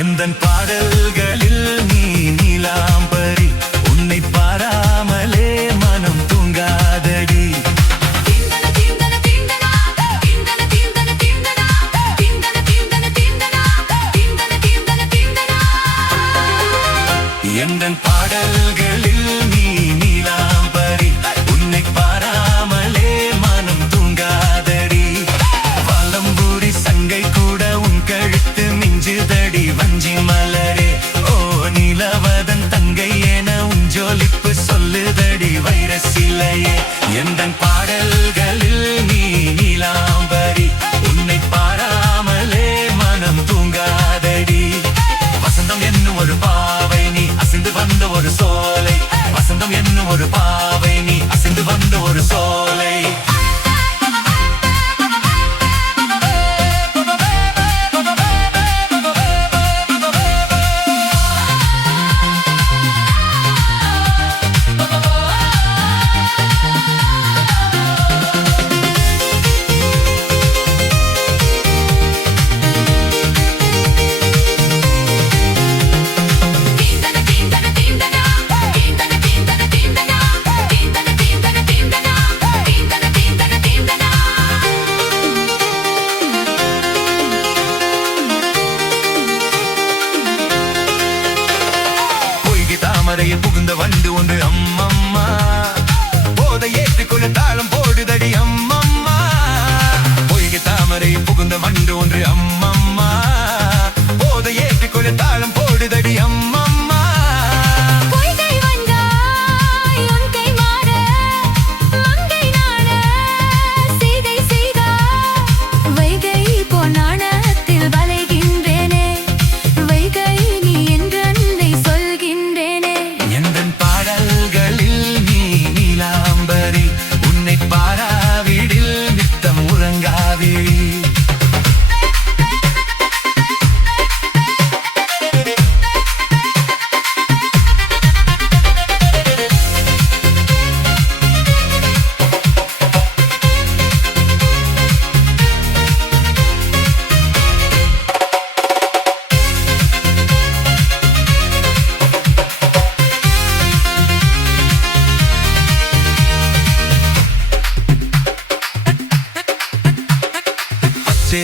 எந்தன் பாடல்களில் நீ நீலாம்பரி உன்னை பாராமலே மனம் தூங்காதடி எந்தன் பாடல்களில் நீ நீலாம்பரி உன்னை பாராமலே மனம் தூங்காதடி வலம்பூரி சங்கை கூட உன் கழுத்து மிஞ்சுதடி வஞ்சி மலரே ஓ நிலவதன் தங்கை என உன் ஜொலிப்பு சொல்லுதடி வைர சிலையே எந்தன் பாடல்களில் நீ நீலாம்பரி உன்னை பாராமலே மனம் தூங்காதடி வசந்தம் என்னும் ஒரு பாவை நீ அசைந்து வந்த ஒரு சோலை வசந்தம் என்னும் ஒரு பாவை நீ அசைந்து வந்த ஒரு சோலை தாமரையில் புகுந்த வண்டு ஒன்று அம்மம்மா போதை ஏற்றுக்கொள்ள தாளம் போடுதடி அம்மம்மா பொய்கை தாமரையில் புகுந்த வண்டு ஒன்று அம்மம்மா போதை ஏற்றுக்கொள்ள தாளம் போடுதடி அம்மம்மா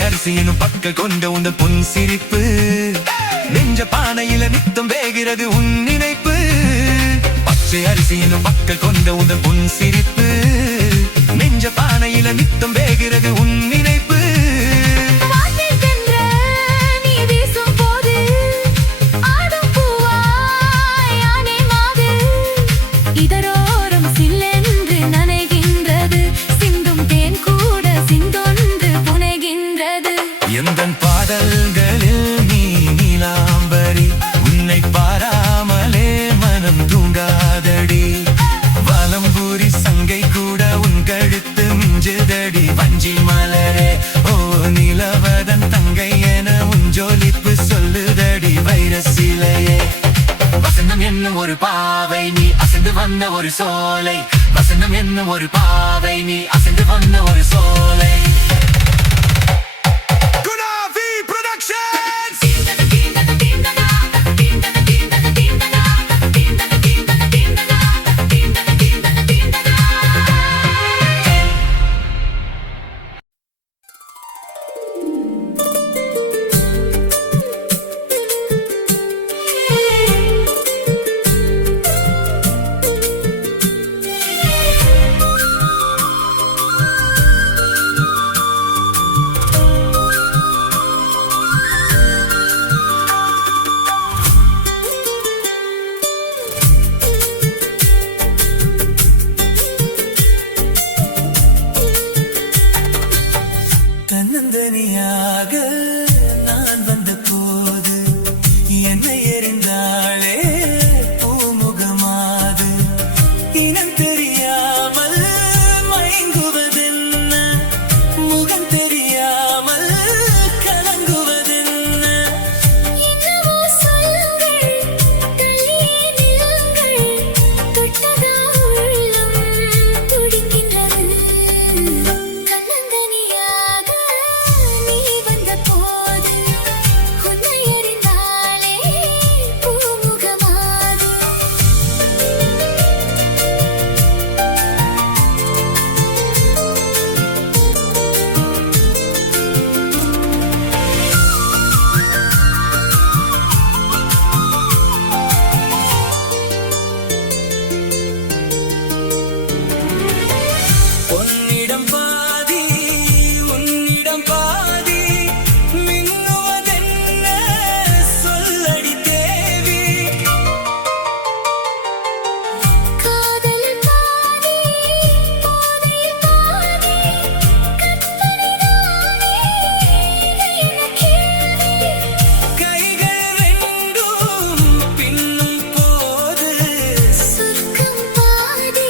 அரிசியினும் பக்க கொண்ட உந்த பொன் சிரிப்பு நெஞ்ச பானையில நித்தம் வேகிறது உன் நினைப்பு பச்சை அரிசியினும் பக்க கொண்ட உந்த பொன் சிரிப்பு நெஞ்ச பானையில நித்தம் வேகிறது உன் நினைப்பு எந்தன் பாடல்களில் நீ நீலாம்பரி உன்னை பாராமலே மனம் தூங்காதடி வலம்பூரி சங்கை கூட உன் கழுத்து மிஞ்சுதடி வஞ்சி மலரே ஓ நிலவதன் தங்கை என உன் ஜொலிப்பு சொல்லுதடி வைர சிலையே வசந்தம் என்னும் ஒரு பாவை நீ அசைந்து வந்த ஒரு சோலை வசந்தம் என்னும் ஒரு பாவை நீ அசைந்து வந்த ஒரு சோலை தன்னந்தனியாக நான் வந்த போது என்னை எறிந்தாளே பூமுகமாது இனம் தெரியாமல் மயங்குவதென்ன முகம் தெரியாமல் கலங்குவதென்ன என்னவோ சொல்லுங்கள் தள்ளியே நில்லுங்கள் தொட்டதா உள்ளம் துடிக்கின்றது தன்னந்தனியாக நீ வந்த போது உன்னை அறிந்தாலே பூமுகமாது உன்னிடம் பாதி உன்னிடம் பாதி மின்னுவதென்ன சொல்லடி தேவி காதல் பாதி போதையில் பாதி கற்பனைதானே இது என்ன கேள்வி கைகள் ரெண்டும் பின்னும் போது சொர்க்கம் பாதி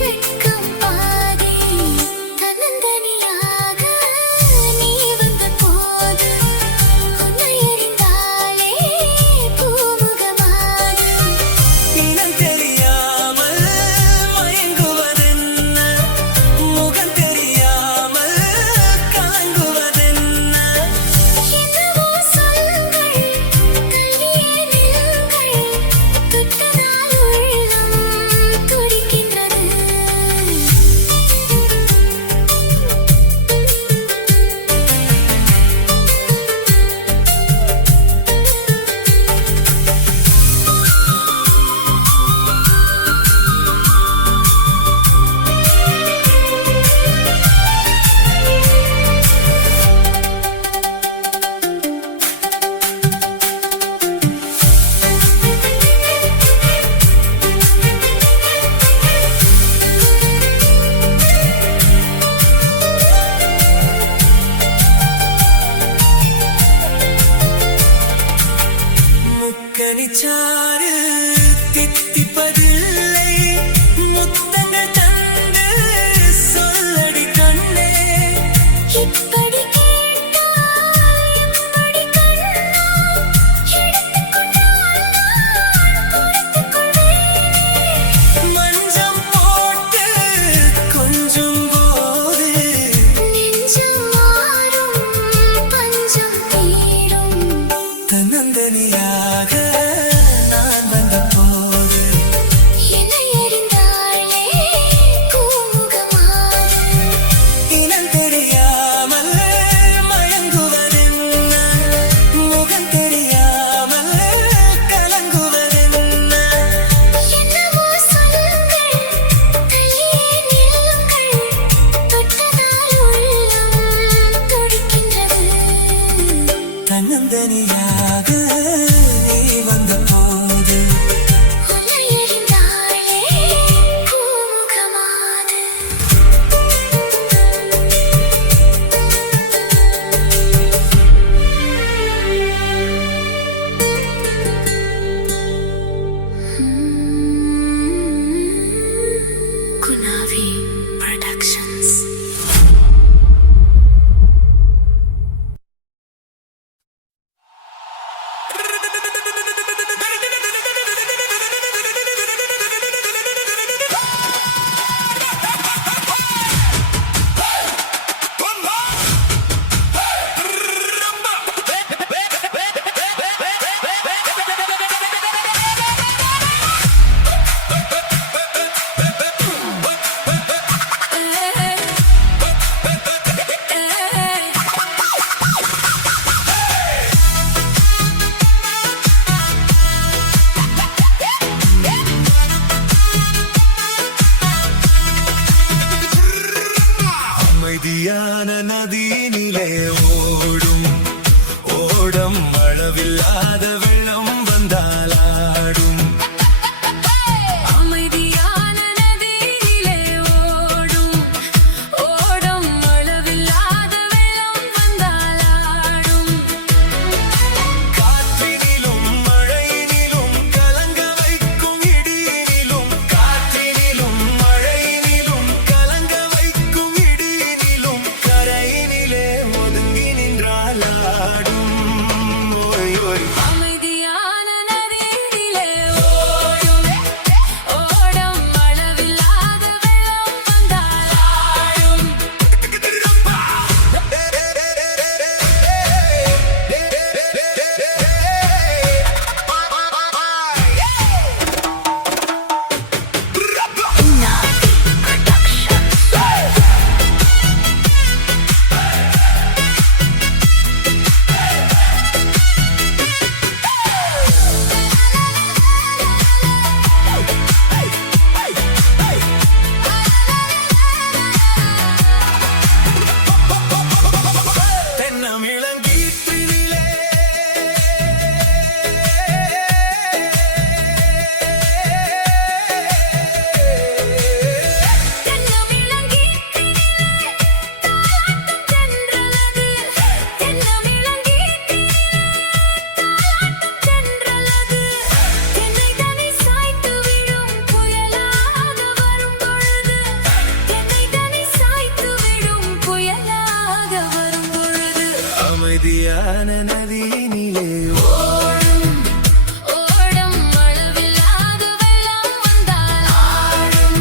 வெட்கம் பாதி தன்னந்தனியாக நீ வந்த போது உன்னை அறிந்தாலே பூமுகமாது இனம் தெரியாமல் மயங்குவதென்ன முகம் தெரியாமல் கலங்குவதென்ன என்னவோ சொல்லுங்கள் தள்ளியே நில்லுங்கள் தொட்டதால் உள்ளம் துடிக்கின்றது முக்கனிச்சாறு தித்திப்பதில்லை முத்தங்கள் தந்து சொல்லடி கண்ணே இப்படி கேட்டால் எப்படி கண்ணா எடுத்துக்கொண்டால் நான் பொறுத்துக்கொள்வேன் மஞ்சம் போட்டு கொஞ்சம் போது நெஞ்சம் மாறும் பஞ்சம் தீரும் தன்னந்தனியாக நான் வந்த போது என்னை அறிந்தாலே பூமுகமாது இனம் தெரியாமல் மயங்குவதென்ன முகம் தெரியாமல் கலங்குவதென்ன என்னவோ சொல்லுங்கள் தள்ளியே நில்லுங்கள் தொட்டதால் உள்ளம் துடிக்கின்றது தன்னந்தனியாக நீ வந்த போது உன்னை அறிந்தாலே பூமுகமாது குனாவி ப்ரொடக்ஷன்ஸ் அமைதியான நதியினிலே ஓடும் ஓடம் அளவில்லாத வெள்ளம் வந்தாலாடும் அமைதியான நதியிலே ஓடும் ஓடம் அளவில்லாத வெள்ளம் அமைதியான நதியினிலே ஓடும் அளவில்லாத வெள்ளம் வந்தால் ஆடும்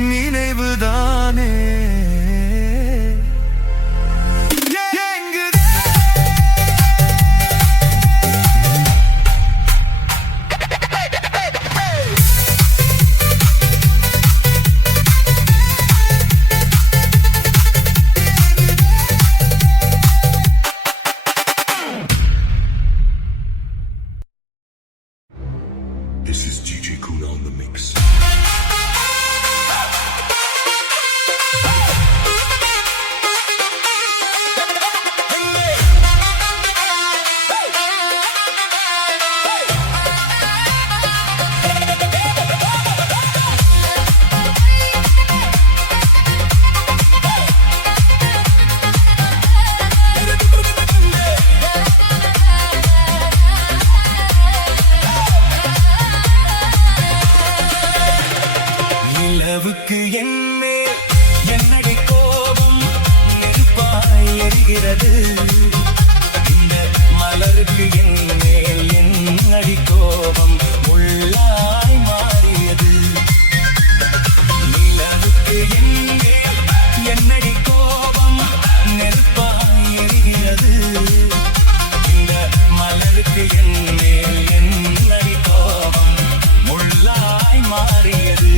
நினைவுதானே எங்குதே. This is DJ Kuna on the mix. நிலவுக்கு என்னே என்னடி கோபம் நெருப்பாய் எரிகிறது இந்த மலருக்கு என்னேல் என்னடி கோபம் முள்ளாய் மாறியது நிலவுக்கு என்னே என்னடி கோபம் நெருப்பாய் எரிகிறது இந்த மலருக்கு என்னேல் என்னடி கோபம் முள்ளாய் மாறியது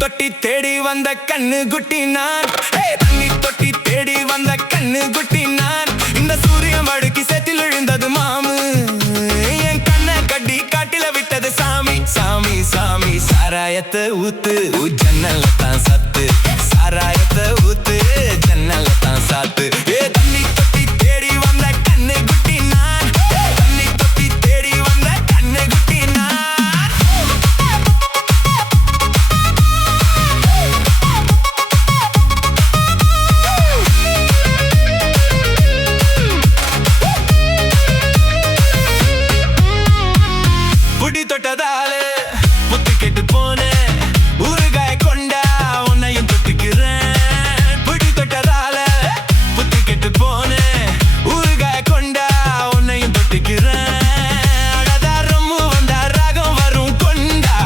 தொட்டி தேடி வந்த கண்ணு குட்டி நான் தண்ணி தொட்டி தேடி வந்த கண்ணு குட்டி நான் இந்த சூரியன் வழுக்கி சேத்தில் விழுந்தது மாமு என் கண்ணை கட்டி காட்டில விட்டது சாமி சாமி சாமி சாராயத்தை ஊத்து ஜன்னல்ல தான் சத்து சாராயத்தை ஊத்து ஜன்னல்ல தான் சாத்து தண்ணி தொட்டி தேடி வந்த கண்ணு குட்டி நான் தண்ணி தொட்டி தேடி வந்த கண்ணு குட்டி நான் புடி தொட்டதாலே புத்து கெட்டு போனேன் ஊறுகாய கொண்டா உன்னையும் தொட்டுக்கிறேன் புடி தொட்டதாலே புத்து கெட்டு போனேன் ஊறுகாய கொண்டா உன்னையும் தொட்டுக்கிறேன் அடதாரமு வந்தா ராகம் வரும் கொண்டா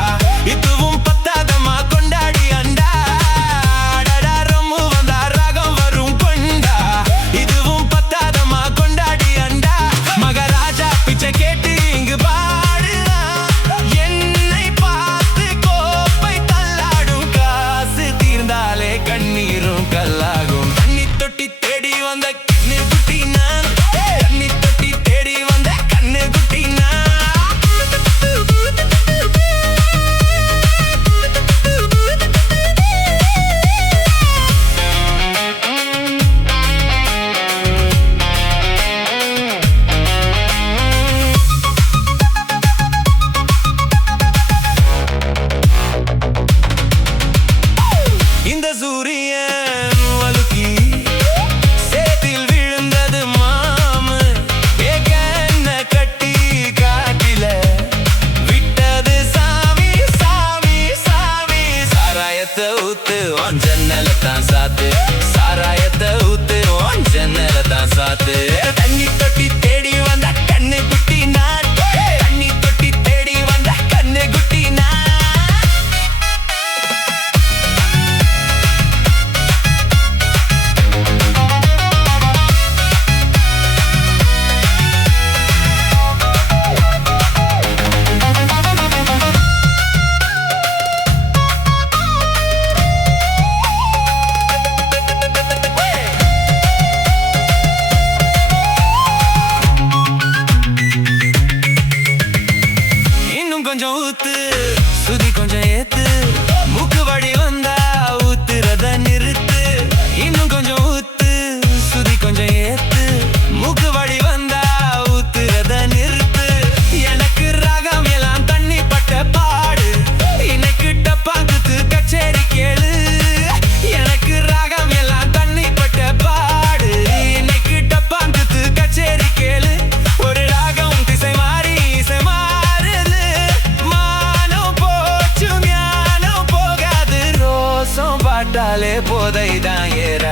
இதுவும் பத்தாதமா கொண்டாடி அண்டா அடதாரமு வந்தா ராகம் வரும் கொண்டா இதுவும் பத்தாதமா கொண்டாடி அண்டா மகாராஜா பிச்சை கேட்டு இங்கு கண்ணீரும் கல்லாகும் தண்ணி தொட்டி தேடி வந்த கண்ணு குட்டி நான் தண்ணி தொட்டி தேடி வந்த கண்ணு குட்டி இந்த சூரியன் வலுக்கி சேத்தில் விழுந்தது மாமு என்ன கட்டி காட்டில விட்டது சாமி சாமி சாமி சாராயத்தை ஊத்து உன் ஜன்னல தான் சாத்து சாராயத்தை ஊத்து உன் ஜன்னல தான் சாத்து தண்ணி தொட்டி தேடி வந்த கண்ணு குட்டி நான் தண்ணி தொட்டி தேடி வந்த கண்ணு குட்டி நான் கொஞ்சம் ஊத்து சுதி கொஞ்சம் ஏத்து மூக்கு வழி வந்தா ஊத்துறத நிறுத்து இன்னும் கொஞ்சம் ஊத்து சுதி கொஞ்சம் ஏத்து மூக்கு வழி வந்தா ஊத்துறத நிறுத்து எனக்கு ராகம் எல்லாம் தண்ணி பட்ட பாடு இன்னைக்கு டப்பாங்குத்து கச்சேரி கேளு எனக்கு ராகம் எல்லாம் தண்ணி பட்ட பாடு இன்னைக்கு டப்பாங்குத்து கச்சேரி கேளு ஒரு ராகம் திசை மாறி இசை பாட்டாலே போதைதான் ஏற